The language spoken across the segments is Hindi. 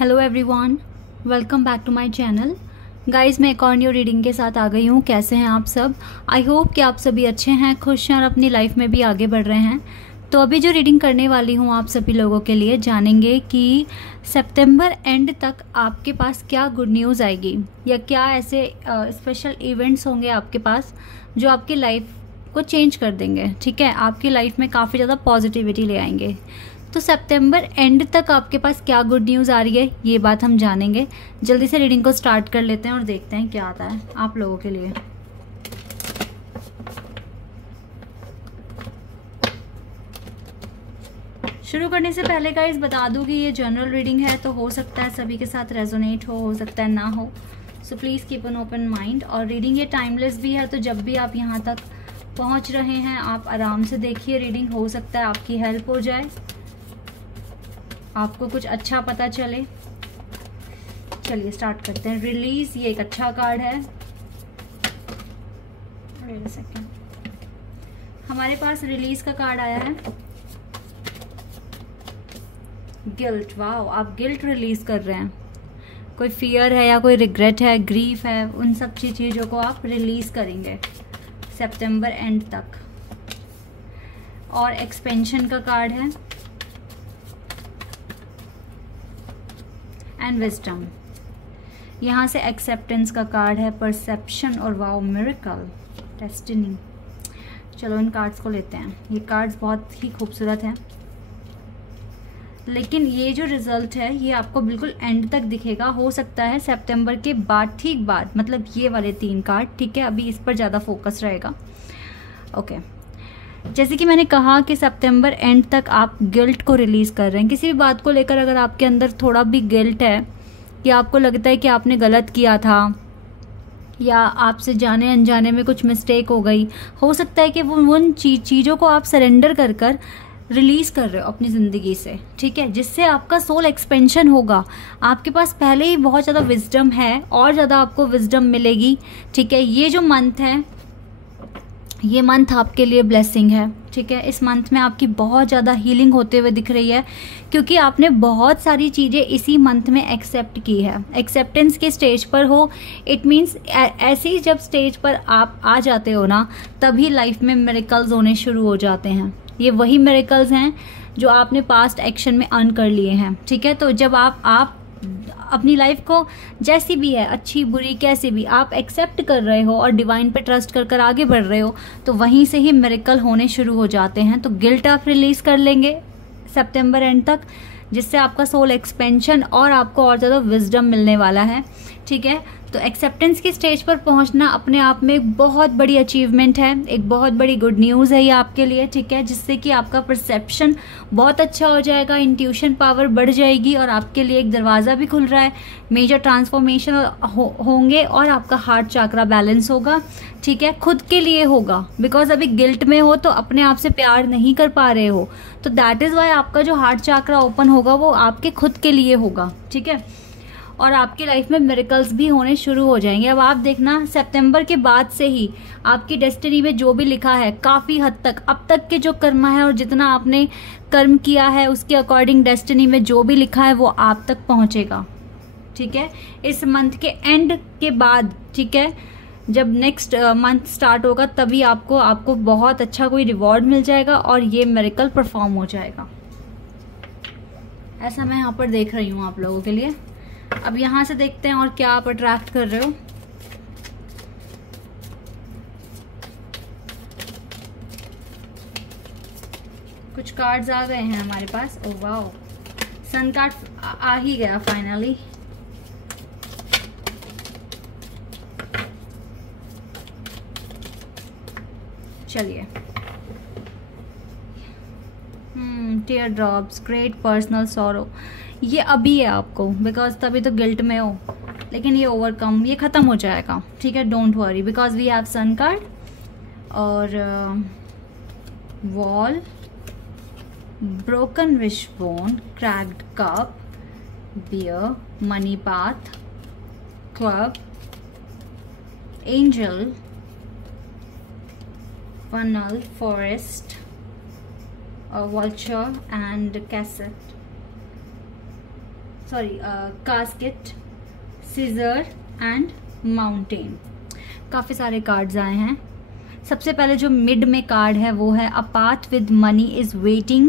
Hello everyone, welcome back to my channel. Guys, मैं एक और न्यू रीडिंग के साथ आ गई हूँ। कैसे हैं आप सब? आई होप कि आप सभी अच्छे हैं, खुश हैं और अपनी लाइफ में भी आगे बढ़ रहे हैं। तो अभी जो रीडिंग करने वाली हूँ आप सभी लोगों के लिए, जानेंगे कि सितंबर एंड तक आपके पास क्या गुड न्यूज़ आएगी या क्या ऐसे स्पेशल इवेंट्स होंगे आपके पास जो आपकी लाइफ को चेंज कर देंगे। ठीक है, आपकी लाइफ में काफ़ी ज़्यादा पॉजिटिविटी ले आएंगे। तो सितंबर एंड तक आपके पास क्या गुड न्यूज़ आ रही है, ये बात हम जानेंगे। जल्दी से रीडिंग को स्टार्ट कर लेते हैं और देखते हैं क्या आता है आप लोगों के लिए। शुरू करने से पहले गाइस बता दूं कि ये जनरल रीडिंग है, तो हो सकता है सभी के साथ रेजोनेट हो सकता है ना हो। So please keep an open mind. और रीडिंग ये टाइमलेस भी है, तो जब भी आप यहाँ तक पहुँच रहे हैं आप आराम से देखिए रीडिंग। हो सकता है आपकी हेल्प हो जाए, आपको कुछ अच्छा पता चले। चलिए स्टार्ट करते हैं। रिलीज, ये एक अच्छा कार्ड है। वेट अ सेकंड, हमारे पास रिलीज का कार्ड आया है। गिल्ट, वाओ, आप गिल्ट रिलीज कर रहे हैं। कोई फियर है या कोई रिग्रेट है, ग्रीफ है, उन सब चीज़ों को आप रिलीज करेंगे सितंबर एंड तक। और एक्सपेंशन का कार्ड है एंड विजडम। यहाँ से एक्सेप्टेंस का कार्ड है, परसेप्शन और वाओ, मिरेकल, डेस्टिनी। चलो इन कार्ड्स को लेते हैं। ये कार्ड्स बहुत ही खूबसूरत हैं, लेकिन ये जो रिजल्ट है ये आपको बिल्कुल एंड तक दिखेगा। हो सकता है सितंबर के बाद, ठीक बाद, मतलब ये वाले 3 कार्ड। ठीक है, अभी इस पर ज़्यादा फोकस रहेगा। ओके, जैसे कि मैंने कहा कि सितंबर एंड तक आप गिल्ट को रिलीज़ कर रहे हैं। किसी भी बात को लेकर अगर आपके अंदर थोड़ा भी गिल्ट है कि आपको लगता है कि आपने गलत किया था या आपसे जाने अनजाने में कुछ मिस्टेक हो गई, हो सकता है कि वो उन चीज़ों को आप सरेंडर कर रिलीज़ कर रहे हो अपनी ज़िंदगी से। ठीक है, जिससे आपका सोल एक्सपेंशन होगा। आपके पास पहले ही बहुत ज़्यादा विजडम है और ज़्यादा आपको विजडम मिलेगी। ठीक है, ये जो मंथ है, ये मंथ आपके लिए ब्लेसिंग है। ठीक है, इस मंथ में आपकी बहुत ज़्यादा हीलिंग होते हुए दिख रही है, क्योंकि आपने बहुत सारी चीज़ें इसी मंथ में एक्सेप्ट की है। एक्सेप्टेंस के स्टेज पर हो, इट मीन्स ऐसी जब स्टेज पर आप आ जाते हो ना, तभी लाइफ में मिरेकल्स होने शुरू हो जाते हैं। ये वही मिरेकल्स हैं जो आपने पास्ट एक्शन में अर्न कर लिए हैं। ठीक है, तो जब आप अपनी लाइफ को जैसी भी है, अच्छी बुरी कैसी भी, आप एक्सेप्ट कर रहे हो और डिवाइन पे ट्रस्ट कर आगे बढ़ रहे हो, तो वहीं से ही मिरेकल होने शुरू हो जाते हैं। तो गिल्ट आप रिलीज कर लेंगे सितंबर एंड तक, जिससे आपका सोल एक्सपेंशन और आपको और ज़्यादा विजडम मिलने वाला है। ठीक है, तो एक्सेप्टेंस की स्टेज पर पहुंचना अपने आप में एक बहुत बड़ी अचीवमेंट है, एक बहुत बड़ी गुड न्यूज़ है ये आपके लिए। ठीक है, जिससे कि आपका परसेप्शन बहुत अच्छा हो जाएगा, इंट्यूशन पावर बढ़ जाएगी और आपके लिए एक दरवाज़ा भी खुल रहा है। मेजर ट्रांसफॉर्मेशन होंगे और आपका हार्ट चक्रा बैलेंस होगा। ठीक है, खुद के लिए होगा, बिकॉज अभी गिल्ट में हो तो अपने आप से प्यार नहीं कर पा रहे हो, तो दैट इज़ वाई आपका जो हार्ट चक्रा ओपन होगा वो आपके खुद के लिए होगा। ठीक है, और आपकी लाइफ में मिरेकल्स भी होने शुरू हो जाएंगे। अब आप देखना, सितंबर के बाद से ही आपकी डेस्टिनी में जो भी लिखा है, काफ़ी हद तक अब तक के जो कर्म है और जितना आपने कर्म किया है उसके अकॉर्डिंग डेस्टिनी में जो भी लिखा है वो आप तक पहुंचेगा। ठीक है, इस मंथ के एंड के बाद, ठीक है, जब नेक्स्ट मंथ स्टार्ट होगा तभी आपको बहुत अच्छा कोई रिवॉर्ड मिल जाएगा और ये मिरेकल परफॉर्म हो जाएगा। ऐसा मैं यहाँ पर देख रही हूँ आप लोगों के लिए। अब यहाँ से देखते हैं और क्या आप अट्रैक्ट कर रहे हो। कुछ कार्ड्स आ गए हैं हमारे पास। ओह वाओ, सन कार्ड आ ही गया फाइनली। चलिए, teardrops, great personal sorrow. ये अभी है आपको, बिकॉज तभी तो गिल्ट में हो, लेकिन ये ओवरकम, ये ख़त्म हो जाएगा। ठीक है, don't worry, because we have sun card और wall, broken wish bone, cracked cup, bear, money path, club, angel, funnel, forest, vulture and cassette. Casket, scissor and mountain. काफ़ी सारे कार्ड्स आए हैं। सबसे पहले जो मिड में कार्ड है वो है a path with money is waiting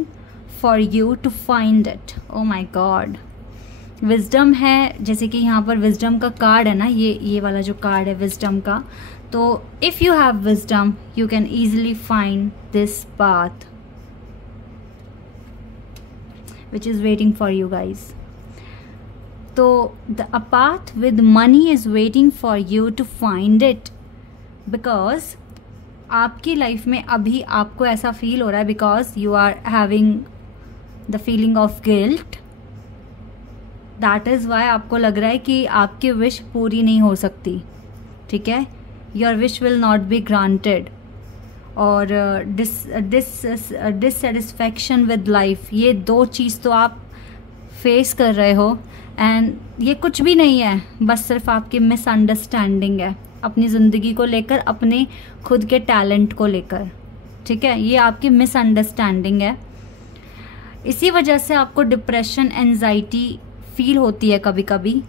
for you to find it. Oh my god, wisdom है, जैसे कि यहाँ पर विजडम का कार्ड है ना, ये वाला जो कार्ड है विजडम का, तो if you have wisdom you can easily find this path which is waiting for you guys. तो a path with money is waiting for you to find it, because आपकी लाइफ में अभी आपको ऐसा फील हो रहा है because you are having the feeling of guilt. That is why आपको लग रहा है कि आपकी विश पूरी नहीं हो सकती, ठीक है, your wish will not be granted. और डिससेटिस्फैक्शन विद लाइफ, ये दो चीज़ तो आप फेस कर रहे हो। एंड ये कुछ भी नहीं है, बस सिर्फ आपकी मिसअंडरस्टैंडिंग है अपनी ज़िंदगी को लेकर, अपने खुद के टैलेंट को लेकर, ठीक है, ये आपकी मिसअंडरस्टैंडिंग है। इसी वजह से आपको डिप्रेशन, एंजाइटी फील होती है कभी कभी,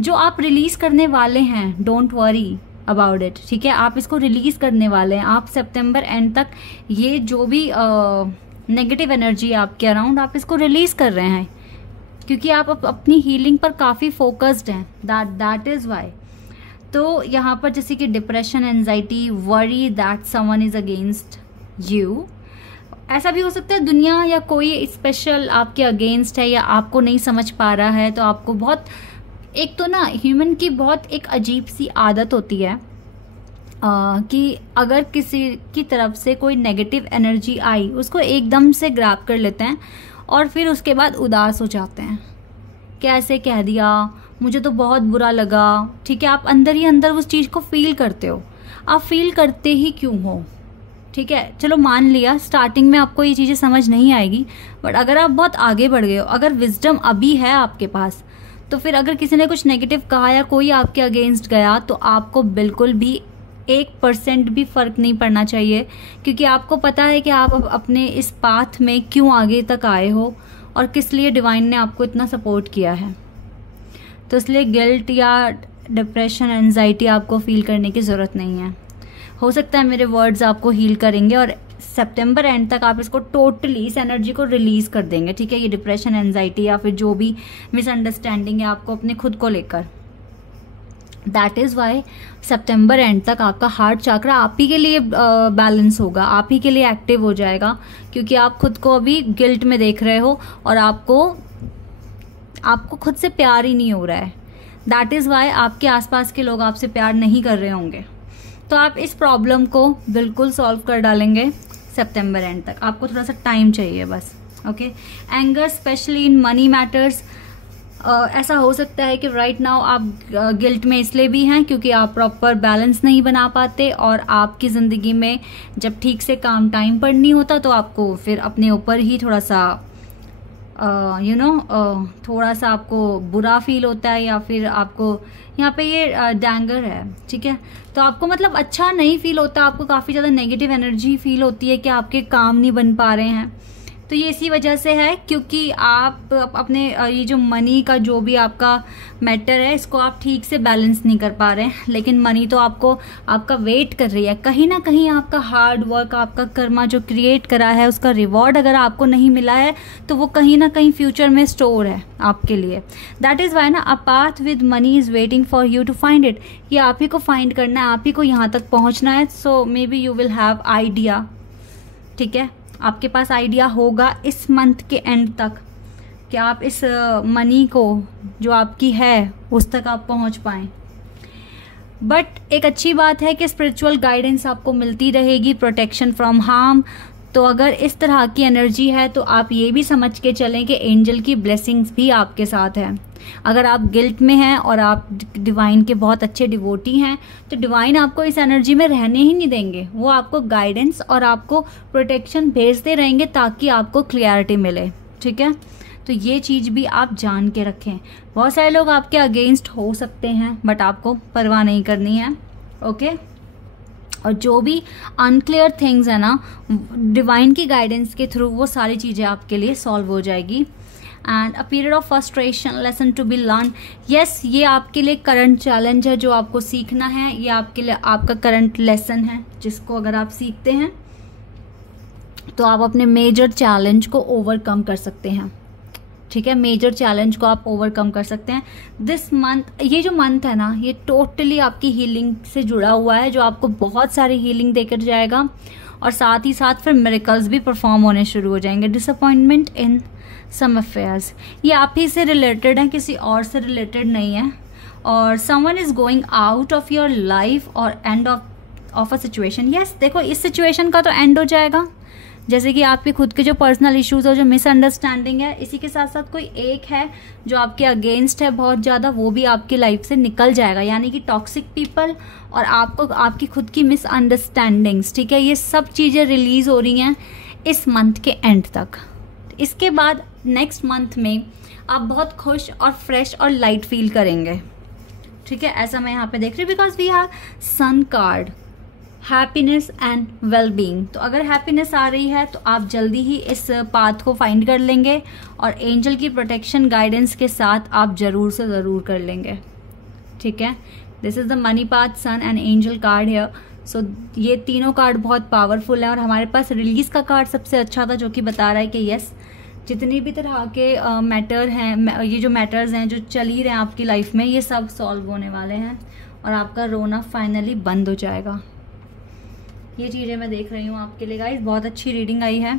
जो आप रिलीज़ करने वाले हैं। डोंट वरी अबाउट इट, ठीक है, आप इसको रिलीज़ करने वाले हैं। आप सितंबर एंड तक ये जो भी नेगेटिव एनर्जी आपके अराउंड, आप इसको रिलीज़ कर रहे हैं क्योंकि आप अपनी हीलिंग पर काफ़ी फोकस्ड हैं। That is Y. तो यहाँ पर जैसे कि depression, anxiety, worry that someone is against you, ऐसा भी हो सकता है दुनिया या कोई स्पेशल आपके अगेंस्ट है या आपको नहीं समझ पा रहा है। तो आपको बहुत, एक तो ना ह्यूमन की बहुत एक अजीब सी आदत होती है कि अगर किसी की तरफ से कोई नेगेटिव एनर्जी आई, उसको एकदम से ग्रैब कर लेते हैं और फिर उसके बाद उदास हो जाते हैं। कैसे कह दिया, मुझे तो बहुत बुरा लगा, ठीक है, आप अंदर ही अंदर उस चीज़ को फील करते हो। आप फील करते ही क्यों हो, ठीक है, चलो मान लिया स्टार्टिंग में आपको ये चीज़ें समझ नहीं आएगी, बट अगर आप बहुत आगे बढ़ गए हो, अगर विजडम अभी है आपके पास, तो फिर अगर किसी ने कुछ नेगेटिव कहा या कोई आपके अगेंस्ट गया, तो आपको बिल्कुल भी 1% भी फ़र्क नहीं पड़ना चाहिए, क्योंकि आपको पता है कि आप अपने इस पाथ में क्यों आगे तक आए हो और किस लिए डिवाइन ने आपको इतना सपोर्ट किया है। तो इसलिए गिल्ट या डिप्रेशन, एंजाइटी आपको फील करने की ज़रूरत नहीं है। हो सकता है मेरे वर्ड्स आपको हील करेंगे और सितंबर एंड तक आप इसको टोटली, इस एनर्जी को रिलीज़ कर देंगे, ठीक है, ये डिप्रेशन, एंजाइटी या फिर जो भी मिसअंडरस्टैंडिंग है आपको अपने खुद को लेकर। That is Y September and तक आपका हार्ट चक्र आप ही के लिए बैलेंस होगा, आप ही के लिए एक्टिव हो जाएगा, क्योंकि आप खुद को अभी गिल्ट में देख रहे हो और आपको खुद से प्यार ही नहीं हो रहा है। दैट इज़ वाई आपके आसपास के लोग आपसे प्यार नहीं कर रहे होंगे। तो आप इस प्रॉब्लम को बिल्कुल सॉल्व कर डालेंगे सितंबर एंड तक। आपको थोड़ा सा टाइम चाहिए बस, okay. Anger specially in money matters, ऐसा हो सकता है कि राइट नाउ आप गिल्ट में इसलिए भी हैं क्योंकि आप प्रॉपर बैलेंस नहीं बना पाते, और आपकी ज़िंदगी में जब ठीक से काम टाइम पर नहीं होता तो आपको फिर अपने ऊपर ही थोड़ा सा थोड़ा सा आपको बुरा फील होता है, या फिर आपको यहाँ पे ये डैंगर है, ठीक है, तो आपको मतलब अच्छा नहीं फील होता, आपको काफ़ी ज़्यादा नेगेटिव एनर्जी फील होती है कि आपके काम नहीं बन पा रहे हैं। तो ये इसी वजह से है क्योंकि आप अपने ये जो मनी का जो भी आपका मैटर है, इसको आप ठीक से बैलेंस नहीं कर पा रहे हैं। लेकिन मनी तो आपका वेट कर रही है कहीं ना कहीं। आपका हार्ड वर्क, आपका कर्मा जो क्रिएट करा है, उसका रिवॉर्ड अगर आपको नहीं मिला है तो वो कहीं ना कहीं फ्यूचर में स्टोर है आपके लिए। दैट इज़ वाई ना a path with money is waiting for you to find it. ये आप ही को फाइंड करना है, आप ही को यहाँ तक पहुँचना है। So maybe you will have idea, ठीक है, आपके पास आइडिया होगा इस मंथ के एंड तक कि आप इस मनी को जो आपकी है उस तक आप पहुंच पाएं। बट एक अच्छी बात है कि स्पिरिचुअल गाइडेंस आपको मिलती रहेगी, प्रोटेक्शन फ्रॉम हार्म। तो अगर इस तरह की एनर्जी है तो आप ये भी समझ के चलें कि एंजल की ब्लेसिंग्स भी आपके साथ है। अगर आप गिल्ट में हैं और आप डिवाइन के बहुत अच्छे डिवोटी हैं तो डिवाइन आपको इस एनर्जी में रहने ही नहीं देंगे। वो आपको गाइडेंस और आपको प्रोटेक्शन भेजते रहेंगे ताकि आपको क्लियरिटी मिले, ठीक है। तो ये चीज़ भी आप जान के रखें। बहुत सारे लोग आपके अगेंस्ट हो सकते हैं बट आपको परवाह नहीं करनी है, ओके। और जो भी अनक्लियर थिंग्स है ना, डिवाइन की गाइडेंस के थ्रू वो सारी चीज़ें आपके लिए सॉल्व हो जाएगी। And a period of frustration, lesson to be learn. Yes, ये आपके लिए करंट चैलेंज है जो आपको सीखना है, ये आपके लिए आपका करंट लेसन है जिसको अगर आप सीखते हैं तो आप अपने मेजर चैलेंज को ओवरकम कर सकते हैं। ठीक है, मेजर चैलेंज को आप ओवरकम कर सकते हैं। दिस मंथ, ये जो मंथ है ना, ये टोटली आपकी हीलिंग से जुड़ा हुआ है, जो आपको बहुत सारी हीलिंग देकर जाएगा और साथ ही साथ फिर मिरेकल्स भी परफॉर्म होने शुरू हो जाएंगे। डिसअपॉइंटमेंट इन सम अफेयर्स, ये आप ही से रिलेटेड है, किसी और से रिलेटेड नहीं है। और someone is going out of your life और end of a situation. Yes, देखो इस सिचुएशन का तो एंड हो जाएगा, जैसे कि आपके खुद के जो पर्सनल इश्यूज और जो मिसअंडरस्टैंडिंग है, इसी के साथ साथ कोई एक है जो आपके अगेंस्ट है बहुत ज़्यादा, वो भी आपकी लाइफ से निकल जाएगा। यानी कि टॉक्सिक पीपल और आपको आपकी खुद की मिसअंडरस्टैंडिंग्स, ठीक है, ये सब चीज़ें रिलीज हो रही हैं इस मंथ के एंड तक। इसके बाद नेक्स्ट मंथ में आप बहुत खुश और फ्रेश और लाइट फील करेंगे। ठीक है, ऐसा मैं यहाँ पे देख रही हूँ, because we have sun card, happiness and well being. तो अगर हैप्पीनेस आ रही है तो आप जल्दी ही इस पाथ को फाइंड कर लेंगे और एंजल की प्रोटेक्शन गाइडेंस के साथ आप जरूर से ज़रूर कर लेंगे। ठीक है, this is the money path, sun and angel card here. So ये तीनों कार्ड बहुत पावरफुल है और हमारे पास रिलीज का कार्ड सबसे अच्छा था, जो कि बता रहा है कि यस, जितनी भी तरह के मैटर हैं, ये जो मैटर्स हैं जो चल ही रहे हैं आपकी लाइफ में, ये सब सॉल्व होने वाले हैं और आपका रोना फाइनली बंद हो जाएगा। ये चीज़ें मैं देख रही हूँ आपके लिए गाइस। बहुत अच्छी रीडिंग आई है,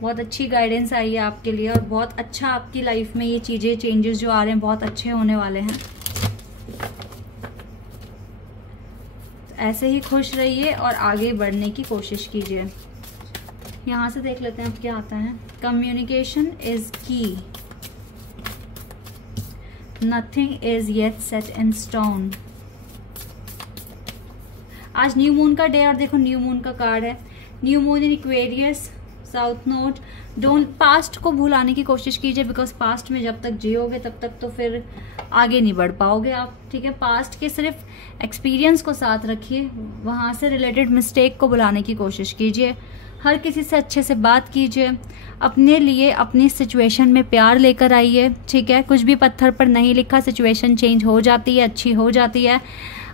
बहुत अच्छी गाइडेंस आई है आपके लिए और बहुत अच्छा आपकी लाइफ में ये चीज़ें, चेंजेस जो आ रहे हैं बहुत अच्छे होने वाले हैं। ऐसे ही खुश रहिए और आगे बढ़ने की कोशिश कीजिए। यहाँ से देख लेते हैं अब क्या आता है। कम्युनिकेशन इज की, nothing is yet set in stone. आज न्यू मून का डे और देखो न्यू मून का कार्ड है, new moon in Aquarius, south node. Don't, past को भुलाने की कोशिश कीजिए, बिकॉज पास्ट में जब तक जियोगे तब तक तो फिर आगे नहीं बढ़ पाओगे आप। ठीक है, पास्ट के सिर्फ एक्सपीरियंस को साथ रखिए, वहाँ से रिलेटेड मिस्टेक को भुलाने की कोशिश कीजिए। हर किसी से अच्छे से बात कीजिए, अपने लिए अपनी सिचुएशन में प्यार लेकर आइए। ठीक है, कुछ भी पत्थर पर नहीं लिखा, सिचुएशन चेंज हो जाती है, अच्छी हो जाती है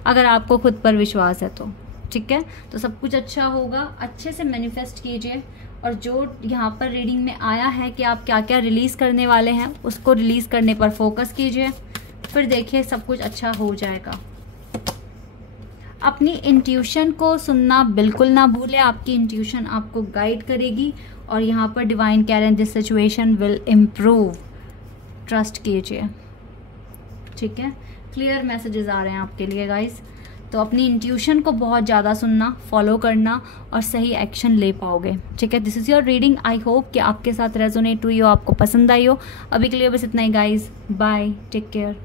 अगर आपको खुद पर विश्वास है तो। ठीक है, तो सब कुछ अच्छा होगा। अच्छे से मैनिफेस्ट कीजिए और जो यहाँ पर रीडिंग में आया है कि आप क्या क्या रिलीज करने वाले हैं, उसको रिलीज करने पर फोकस कीजिए, फिर देखिए सब कुछ अच्छा हो जाएगा। अपनी इंट्यूशन को सुनना बिल्कुल ना भूलें, आपकी इंट्यूशन आपको गाइड करेगी और यहाँ पर डिवाइन कह रहे हैं this situation will improve, trust कीजिए। ठीक है, क्लियर मैसेजेस आ रहे हैं आपके लिए गाइस। तो अपनी इंट्यूशन को बहुत ज़्यादा सुनना, फॉलो करना और सही एक्शन ले पाओगे। ठीक है, this is your reading. I hope कि आपके साथ रेजोनेट हुई हो, आपको पसंद आई हो। अभी के लिए बस इतना ही गाइस, बाय, टेक केयर।